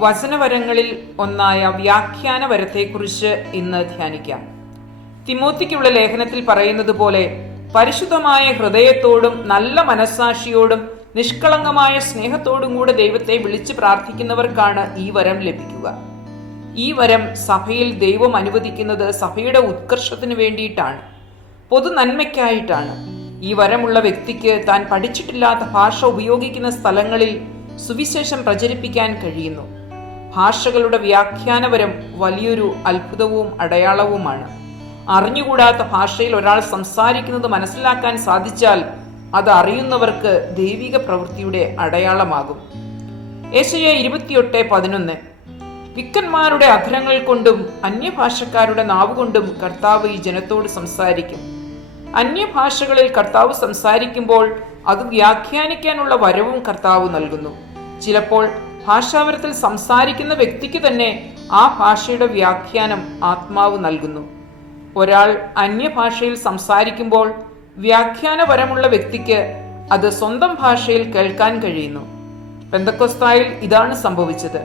വചനവരങ്ങളിൽ ഒന്നായ വ്യാഖ്യാനവരത്തെക്കുറിച്ച് ഇന്ന് ധ്യാനിക്കാം. തിമോത്തിക്കുള്ള ലേഖനത്തിൽ പറയുന്നത് പോലെ പരിശുദ്ധമായ ഹൃദയത്തോടും നല്ല മനസ്സാക്ഷിയോടും നിഷ്കളങ്കമായ സ്നേഹത്തോടും കൂടെ ദൈവത്തെ വിളിച്ച് പ്രാർത്ഥിക്കുന്നവർക്കാണ് ഈ വരം ലഭിക്കുക. ഈ വരം സഭയിൽ ദൈവം അനുവദിക്കുന്നത് സഭയുടെ ഉത്കർഷത്തിന് വേണ്ടിയിട്ടാണ്. പൊതു നന്മയ്ക്കായിട്ടാണ് ഈ വരമുള്ള വ്യക്തിക്ക് താൻ പഠിച്ചിട്ടില്ലാത്ത ഭാഷ ഉപയോഗിക്കുന്ന സ്ഥലങ്ങളിൽ സുവിശേഷം പ്രചരിപ്പിക്കാൻ കഴിയുന്നു. ഭാഷകളുടെ വ്യാഖ്യാനപരം വലിയൊരു അത്ഭുതവും അടയാളവുമാണ്. അറിഞ്ഞുകൂടാത്ത ഭാഷയിൽ ഒരാൾ സംസാരിക്കുന്നത് മനസ്സിലാക്കാൻ സാധിച്ചാൽ അത് അറിയുന്നവർക്ക് ദൈവിക പ്രവൃത്തിയുടെ അടയാളമാകും. ഏശയ ഇരുപത്തിയൊട്ട് പതിനൊന്ന്. വിക്കന്മാരുടെ അധരങ്ങൾ കൊണ്ടും അന്യഭാഷക്കാരുടെ നാവുകൊണ്ടും കർത്താവ് ഈ ജനത്തോട് സംസാരിക്കും. അന്യഭാഷകളിൽ കർത്താവ് സംസാരിക്കുമ്പോൾ അത് വ്യാഖ്യാനിക്കാനുള്ള വരവും കർത്താവ് നൽകുന്നു. ചിലപ്പോൾ ഭാഷാവരത്തിൽ സംസാരിക്കുന്ന വ്യക്തിക്ക് തന്നെ ആ ഭാഷയുടെ വ്യാഖ്യാനം ആത്മാവ് നൽകുന്നു. ഒരാൾ അന്യഭാഷയിൽ സംസാരിക്കുമ്പോൾ വ്യാഖ്യാനപരമുള്ള വ്യക്തിക്ക് അത് സ്വന്തം ഭാഷയിൽ കേൾക്കാൻ കഴിയുന്നു. പെന്തക്കൊസ്തായിൽ ഇതാണ് സംഭവിച്ചത്.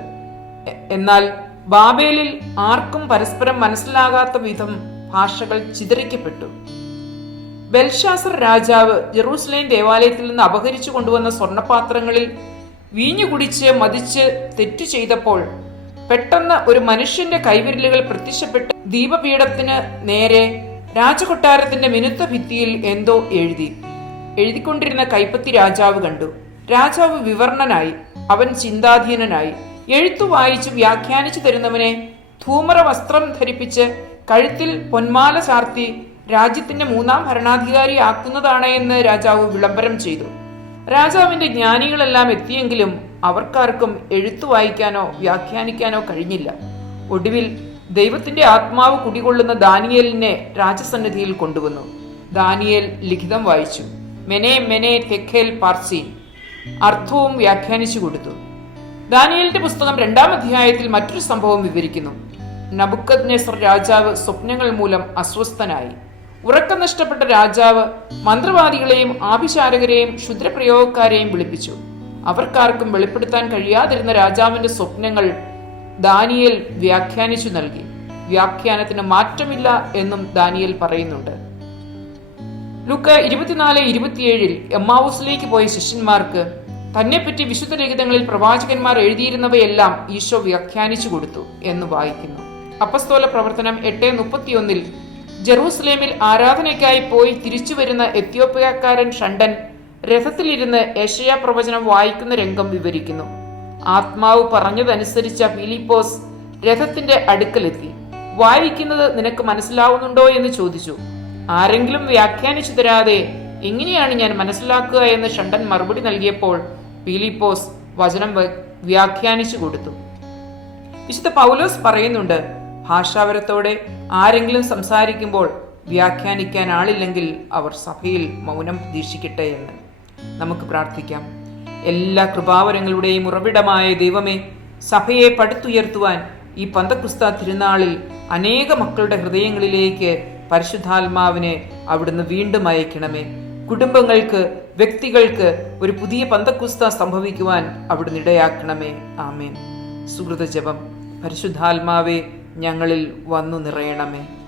എന്നാൽ ബാബേലിൽ ആർക്കും പരസ്പരം മനസ്സിലാകാത്ത വിധം ഭാഷകൾ ചിതറിക്കപ്പെട്ടു. ബെൽഷാസർ രാജാവ് ജെറൂസലേം ദേവാലയത്തിൽ നിന്ന് അപഹരിച്ചു കൊണ്ടുവന്ന സ്വർണപാത്രങ്ങളിൽ വീഞ്ഞു കുടിച്ച് മതിച്ച് തെറ്റു ചെയ്തപ്പോൾ പെട്ടെന്ന് ഒരു മനുഷ്യന്റെ കൈവിരലുകൾ പ്രത്യക്ഷപ്പെട്ട് ദീപപീഠത്തിന് നേരെ രാജകൊട്ടാരത്തിന്റെ മിനുത്ത ഭിത്തിയിൽ എന്തോ എഴുതി. എഴുതിക്കൊണ്ടിരുന്ന കൈപ്പത്തി രാജാവ് കണ്ടു. രാജാവ് വിവർണനായി അവൻ ചിന്താധീനനായി എഴുത്തു വായിച്ച് വ്യാഖ്യാനിച്ചു തരുന്നവനെ ധൂമറ വസ്ത്രം ധരിപ്പിച്ച് കഴുത്തിൽ പൊന്മാല ചാർത്തി രാജ്യത്തിന്റെ മൂന്നാം ഭരണാധികാരി ആക്കുന്നതാണ് എന്ന് രാജാവ് വിളംബരം ചെയ്തു. രാജാവിന്റെ ജ്ഞാനികളെല്ലാം എത്തിയെങ്കിലും അവർക്കാർക്കും എഴുത്തു വായിക്കാനോ വ്യാഖ്യാനിക്കാനോ കഴിഞ്ഞില്ല. ഒടുവിൽ ദൈവത്തിന്റെ ആത്മാവ് കുടികൊള്ളുന്ന ദാനിയലിനെ രാജസന്നിധിയിൽ കൊണ്ടുവന്നു. ദാനിയൽ ലിഖിതം വായിച്ചു. മെനെ മെനെ തെഖേൽ പാർസീൻ അർത്ഥവും വ്യാഖ്യാനിച്ചു കൊടുത്തു. ദാനിയലിന്റെ പുസ്തകം രണ്ടാം അധ്യായത്തിൽ മറ്റൊരു സംഭവം വിവരിക്കുന്നു. നബുക്കത് നെസർ രാജാവ് സ്വപ്നങ്ങൾ മൂലം അസ്വസ്ഥനായി. ഉറക്കം നഷ്ടപ്പെട്ട രാജാവ് മന്ത്രവാദികളെയും ആഭിചാരകരെയും ക്ഷുദ്രപ്രയോഗക്കാരെയും വിളിപ്പിച്ചു. അവർക്കാർക്കും വെളിപ്പെടുത്താൻ കഴിയാതിരുന്ന രാജാവിന്റെ സ്വപ്നങ്ങൾ ദാനിയേൽ വ്യാഖ്യാനിച്ചു നൽകി. വ്യാഖ്യാനത്തിന് മാറ്റമില്ല എന്നും ദാനിയേൽ പറയുന്നുണ്ട്. ലുക്ക ഇരുപത്തിനാല് ഇരുപത്തിയേഴിൽ എമ്മാവൂസിലേക്ക് പോയ ശിഷ്യന്മാർക്ക് തന്നെപ്പറ്റി വിശുദ്ധ ലിഖിതങ്ങളിൽ പ്രവാചകന്മാർ എഴുതിയിരുന്നവയെല്ലാം ഈശോ വ്യാഖ്യാനിച്ചു കൊടുത്തു എന്ന് വായിക്കുന്നു. അപ്പസ്തോല പ്രവർത്തനം എട്ട് മുപ്പത്തിയൊന്നിൽ ജെറൂസലേമിൽ ആരാധനയ്ക്കായി പോയി തിരിച്ചു വരുന്ന എത്യോപ്യക്കാരൻ ഷണ്ടൻ രഥത്തിലിരുന്ന് ഏഷ്യ പ്രവചനം വായിക്കുന്ന രംഗം വിവരിക്കുന്നു. ആത്മാവ് പറഞ്ഞതനുസരിച്ച ഫിലിപ്പോസ് രഥത്തിന്റെ അടുക്കലെത്തി. വായിക്കുന്നത് നിനക്ക് മനസ്സിലാവുന്നുണ്ടോ എന്ന് ചോദിച്ചു. ആരെങ്കിലും വ്യാഖ്യാനിച്ചു തരാതെ എങ്ങനെയാണ് ഞാൻ മനസ്സിലാക്കുക എന്ന് ഷണ്ടൻ മറുപടി നൽകിയപ്പോൾ ഫിലിപ്പോസ് വചനം വ്യാഖ്യാനിച്ചു കൊടുത്തു. വിശുദ്ധ പൗലോസ് പറയുന്നുണ്ട് ഭാഷാവരത്തോടെ ആരെങ്കിലും സംസാരിക്കുമ്പോൾ വ്യാഖ്യാനിക്കാൻ ആളില്ലെങ്കിൽ അവർ സഭയിൽ മൗനം പ്രതീക്ഷിക്കട്ടെ എന്ന് നമുക്ക് പ്രാർത്ഥിക്കാം. എല്ലാ കൃപാവരങ്ങളുടെയും ഉറവിടമായ ദൈവമേ സഭയെ പടുത്തുയർത്തുവാൻ ഈ പന്തക്രിസ്ത തിരുനാളിൽ അനേക മക്കളുടെ ഹൃദയങ്ങളിലേക്ക് പരിശുദ്ധാത്മാവിനെ അവിടുന്ന് വീണ്ടും അയക്കണമേ. കുടുംബങ്ങൾക്ക് വ്യക്തികൾക്ക് ഒരു പുതിയ പന്തക്കുസ്ത സംഭവിക്കുവാൻ അവിടുന്ന് ഇടയാക്കണമേ. ആമേൻ. സുഹൃത ജപം പരിശുദ്ധാത്മാവെ ഞങ്ങളിൽ വന്നു നിറയണമേ.